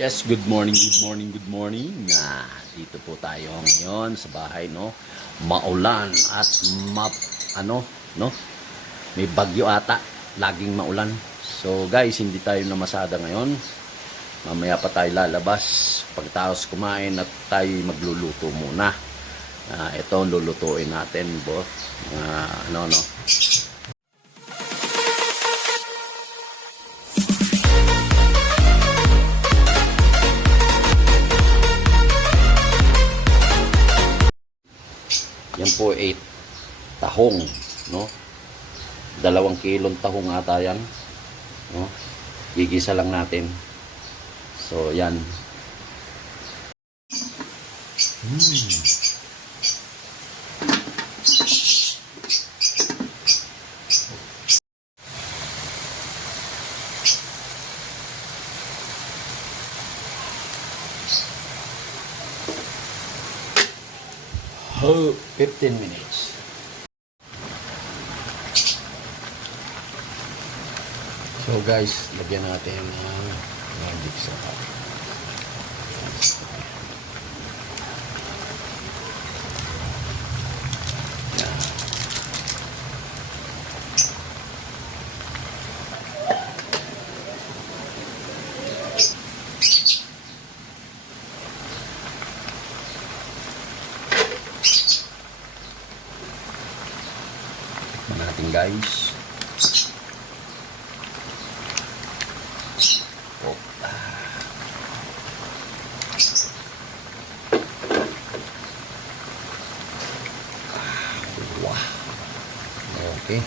Yes, good morning, good morning, good morning. Dito po tayo ngayon sa bahay, no. Maulan at ano, no? May bagyo ata, laging maulan. So, guys, hindi tayo namasada ngayon. Mamaya pa tayo lalabas pagkatapos kumain at tayo magluluto muna. Ito ang lulutuin natin, bo. No. Yan po 8 tahong, no? 2 kilong tahong ata yan, no? Gigisa lang natin. So, yan. Oh, 15 minutes. So guys, lagyan natin ng magic sarap. Natin guys. Wow. Okay.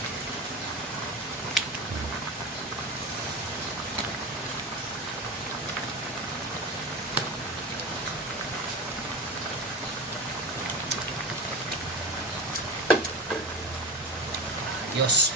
Yes.